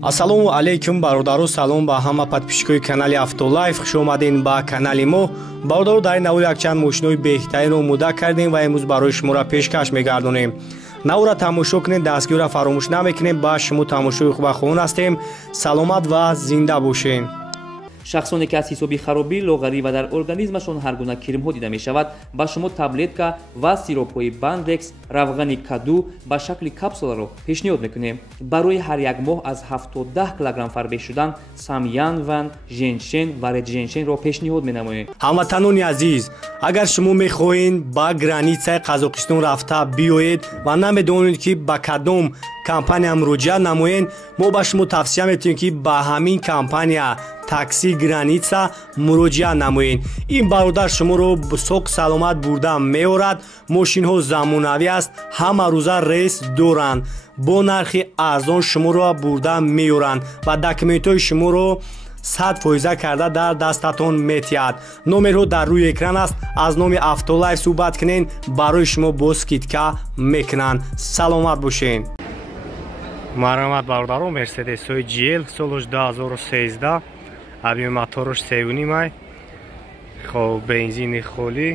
Ассалому алейкум бародару, салом ба ҳама подписчикои канали Автолайф. Хуш омадин ба канали мо. Бародару, дар ин навор якчанд мошинои беҳтаринро омода кардем ва имрӯз барои шуморо пешкаш мегардонем. Навора тамошо кунед, дастгиёра фаромӯш намекунем. Ба шумо тамошои хуба хоҳон ҳастем. Саломат ва зинда бошед. шахсоне ки аз ҳисоби харобӣ, лоғарӣ ва дар организмашон ҳар гуна кирмҳо дида мешавад, ба шумо таблетка ва сиропҳои бандекс, равғани каду ба шакли капсуларо пешниҳод мекунем. барои ҳар як моҳ аз 7-10 килограмм фарбеҳ шудан самянван, женшен ва редженшенро пешниҳод менамоем. ҳамватанони азиз, агар шумо мехоҳед ба границаи Қазоқистон рафта биёед ва намедонед ки ба кадом компания муроҷиат намоед, мо ба шумо тавсия метавонем ки ба ҳамин компания такси граница муроҷиат намоед. ин бародар шуморо соқ саломат бурда меорад. мошинҳо замонавӣ аст, ҳама рӯза рейс доранд, бо нархи арзон шуморо бурда меоранд ва документҳои шуморо 100% карда дар дастатон метиҳад. номерҳо дар рӯи экран аст. аз номи Автолайф суҳбат кунед, барои шумо бо скидка мекунанд. саломат бошед. марҳамат бародаро, мерседесои GL соли 2013, объеми моторош 3.5, хоб бензини холӣ.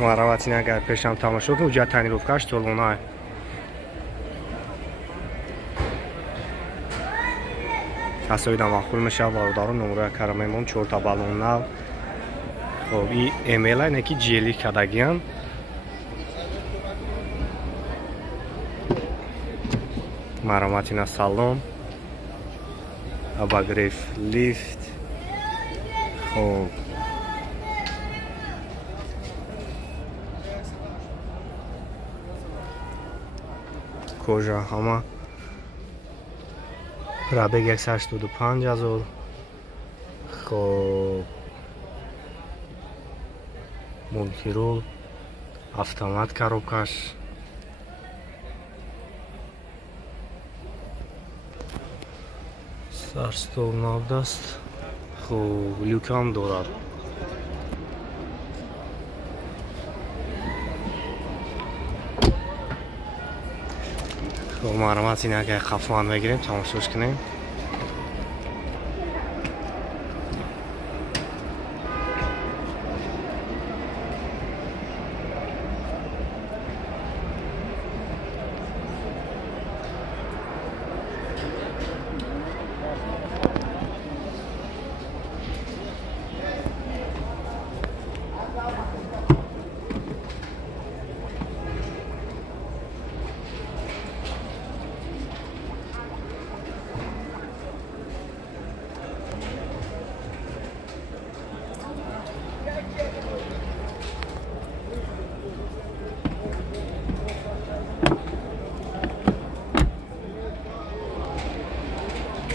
марҳамат, ин агар пешам тамошо кунед, ҳуҷҷат тонировкаш толона. асоида махкул мешавад бародаро, номеро кара мемон 4 балон нав. хоб и эмел ай неки GL кадагиан. марҳамат, ина салон обогрев лифт. хоб кожа ҳама пробег 185 000. хоб мультирол, автомат коробкаш. сарстол навдаст. хоб люкам дорад. хоб марҳамат, ин агар хафман мегирем тамошош кунем.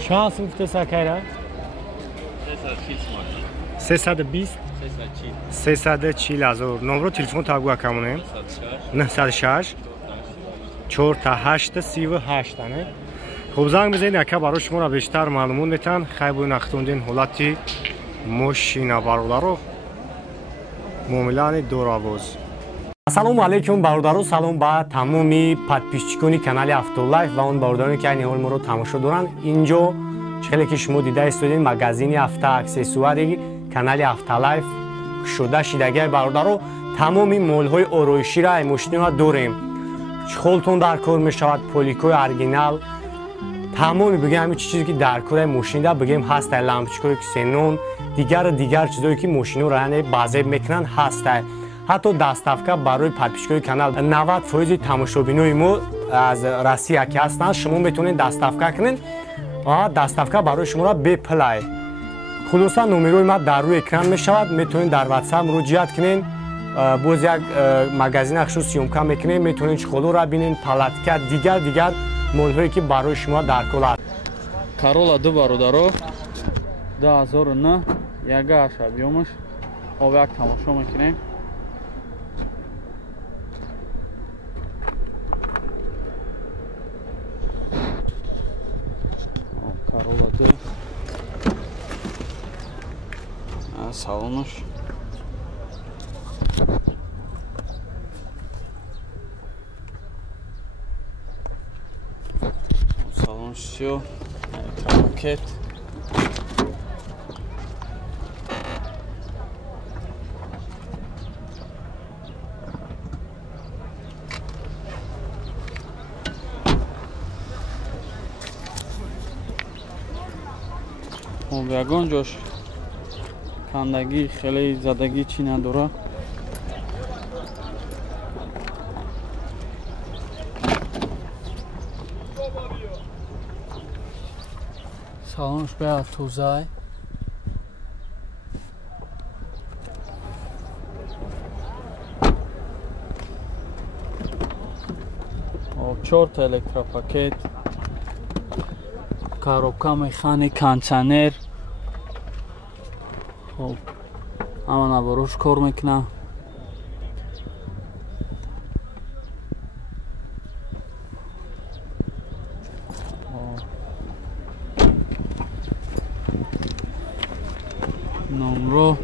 چند سوخته سکره؟ 320 340 هزار. نمبر تلفن تابگو کمونه 906 48 38 نه. خب زنگ بزنید یکا برای شما را بیشتر معلومات میتن. خیلی نختوندین حالتی ماشین برادرو معاملان دوراوز. ассалому алейкум бародару, салом ба тамоми подписчикони канали Автолайф ва он бародароне ки айни ҳол моро тамошо доранд. инҷо чихеле ки шумо дида истодед, магазини авто аксессуари канали Автолайф кушода шидагиай бародару, тамоми молҳои ороиширо ай мошинро дорем. чихолтон дар кор мешавад, поликои оригинал, тамоми бигем ҳамин чизе ки дар кори мошинда бигем ҳастай, лампочкаи ксенон, дигар чизое ки мошинро яъне базеб мекунанд ҳастай. ҳатто даставка барои подписчикои канал 90% тамошобинои мо аз Россия ки ҳастанд, шумо метавонед даставка кунед ва даставка барои шуморо беплай. хулоса номерои ма дар рӯи экран мешавад, метавонед дар WhatsApp муроҷиат кунед. боз як магазин ахшо сиёмка мекунед, метавонед чухолоро бинед, палатка, дигар молҳое ки барои шумо дар кор аст. Corolla 2 бародаро 2009 1.8 объемаш. об як тамошо мекунем. Corolla 2 салонаш все. Пакет. ягон ҷош кандагӣ хеле задагӣ чӣ надора. салонш беа тӯзай. чорта электропакет, коробка механик, кондиционер. خب اما نباروش کار میکنم. نمرو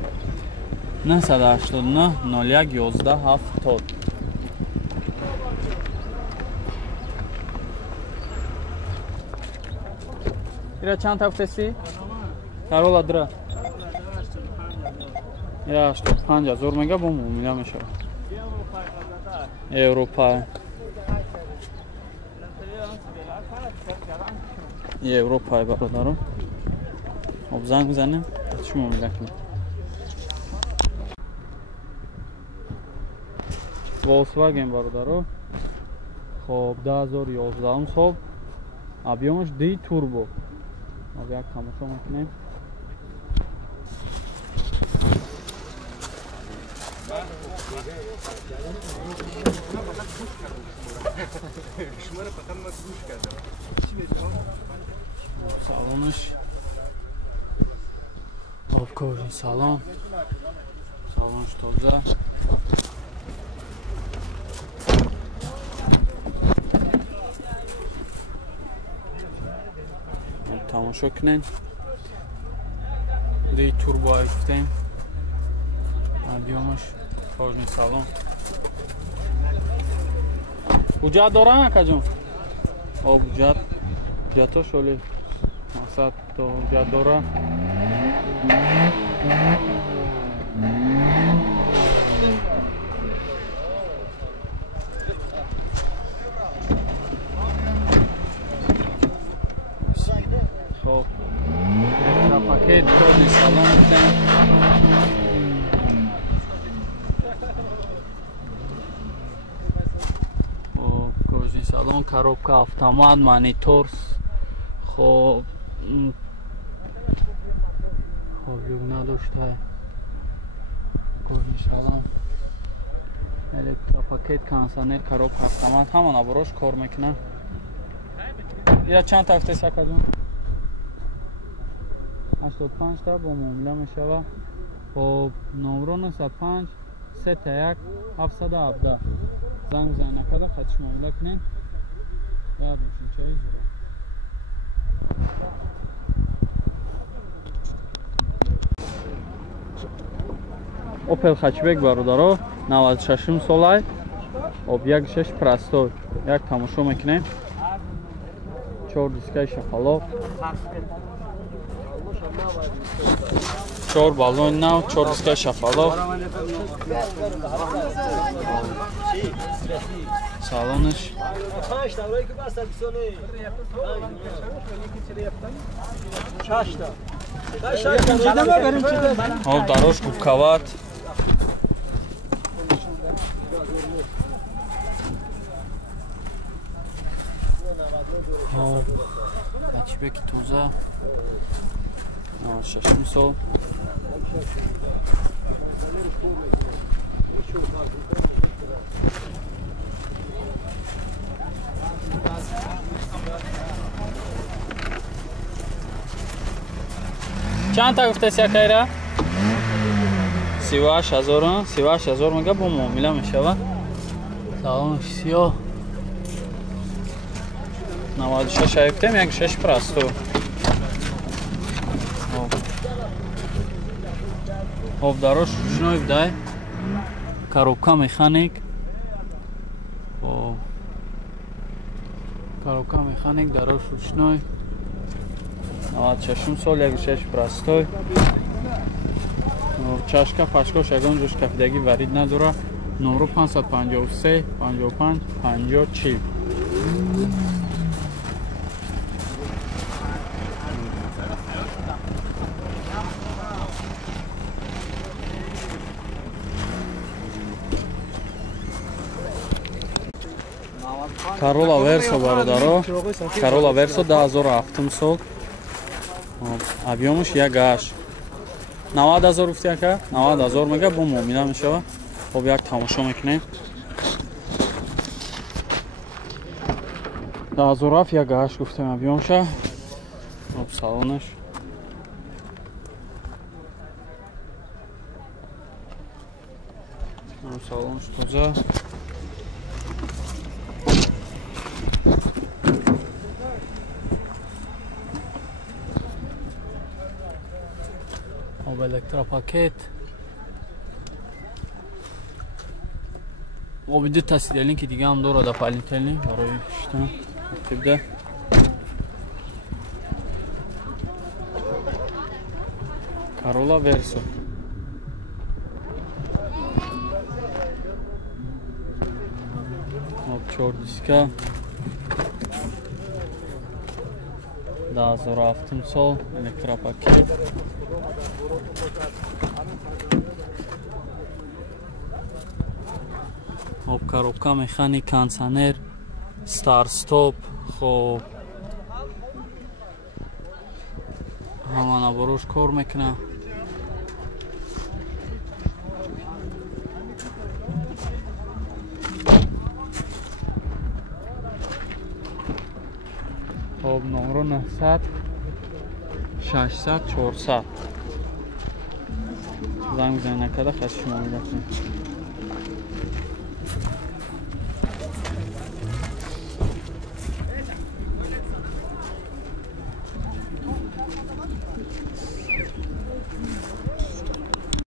989 01 11 70. ایرا چند تا گفتسی؟ کارولا درا یا 5000 میگه بوم میگم میشه. اروپا اروپا برادرم. خب زنگ بزنیم شما میگم Volkswagen برادرم. خب 2011 سال объемش دی توربو. اب یک تماشا میکنیم. салонش آبکاری سالن салонش تازه تماشا کنین دی توربو گفتیم объемش کاژنی سالن حجت دارن اکا جون؟ حجت شولی مقصد تو حجت دارن خب پاکت کاژنی سالن بودن салон коробка автомат монитор خب یوگ نداشته کاژنی салон электропакет кондиционер коробка автомат ҳама наборош кор мекунад. ира чанд та гуфтаи сака ҷон? 85 та бо муомила мешава. خب номеро 95 31 717 زنگ بزنید نکرده خطش معامله کنین بعد میشین چایی زوره اوپل хачбек бародаро 96 солай об 1.6 простой як тамошо мекунем 4 дискаи шақалоқ 4 балони нав 4 дискаи шақалоқ салонش дарош губкават хачбеки тоза 96 сол چند تا گفته سیاکایره؟ 38000 میگه با معامله میشوه. салонش سیاه 96 گفتیم یک 6 پرستو خب داروش روشنایی بده коробка механик коробка механик, дарож ручной, 96 сол, 1.6 простой. Чашка, пашкош ягон ҷош кафидагӣ варид надора. Номро 553 55 50 40. Corolla Verso бародаро. Corolla Verso 2007 сол. Объемш 1.8. 90000 гуфти ака? 90000 мега бо муомила мешава. Хоб як тамошо мекунем. 2007 1.8 гуфтем объемша. Хоб салонаш. Салонаш тоза. Электропакет. Обиди тасдиделин ки дига ҳам дорад дополнительный барои штан тибда. Corolla Verso. Об 4 диска. 2007 сол электропакет. об коробка механик, кондиционер, старт-стоп, хоб ҳама наборош кор мекуна. хоб номро 900 600 400. занг бизанед накарда хати шумо медафтем.